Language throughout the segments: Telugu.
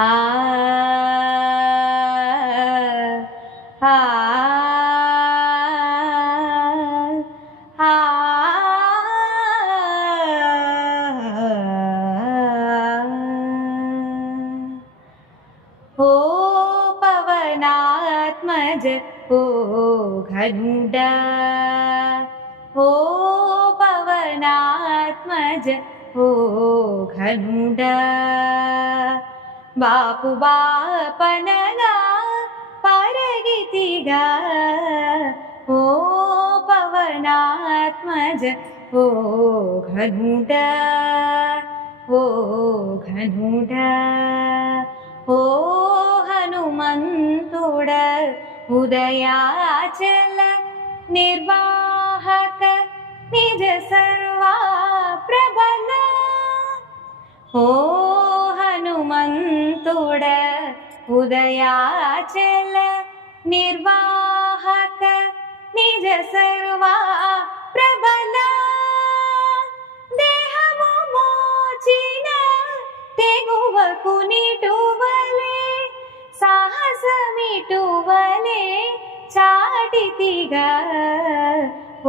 ఆ ఆ ఆ ఓ పవనాత్మజ ఓ ఘనుడా ఓ పవనాత్మజ ఓ ఘనుడా బాపు బాపనగా పరగితిగా ఓ పవనాత్మజ ఓ ఘనుడా ఓ ఘనుడా ఓ హనుమంతుడ ఉదయాచల నిర్వాహక నిజ సర్వా ప్రబల ఓ హనుమంతుడ ఉదయాచల నిర్వాహక నిజ సర్వా ప్రబల దేహము మోచిన తెగువకు నిటువలే సాహసమిటువలే చాటితిగా ఓ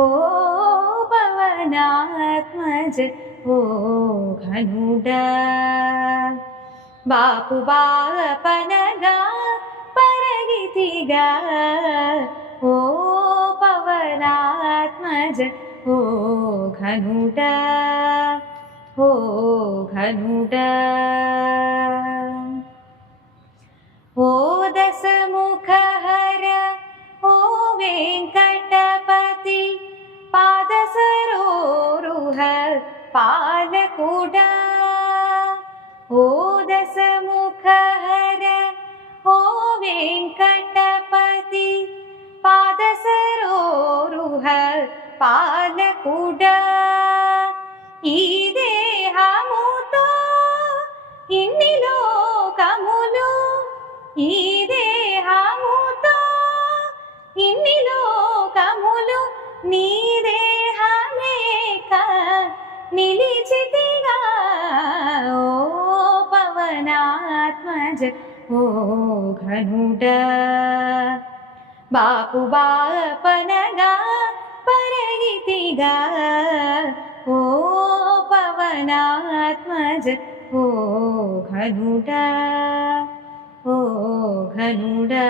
పవనాత్మజ ఓ ఘనుడా బాపు బాపనగా పరగితిగా ఓ పవనాత్మజ ఓ ఘనుడా ఓ ఘనుడా ఓ దశముఖహర ఓ వెంకటపతి పాదసరోరుహ పాలకుడా ఓ దశముఖహర ఓ వెంకటపతి పాదసరోరుహ పాలకుడా ఈ దేహముతో ఇన్ని లోకములు ఈ దేహముతో ఇన్ని లోకములు నీ దేహమేక నిలిచితిగా ఓ పవనాత్మజ ఓ ఘనుడా బాపు బాపనగా పరగితిగా ఓ పవనాత్మజ ఓ ఘనుడా ఓ ఘనుడా।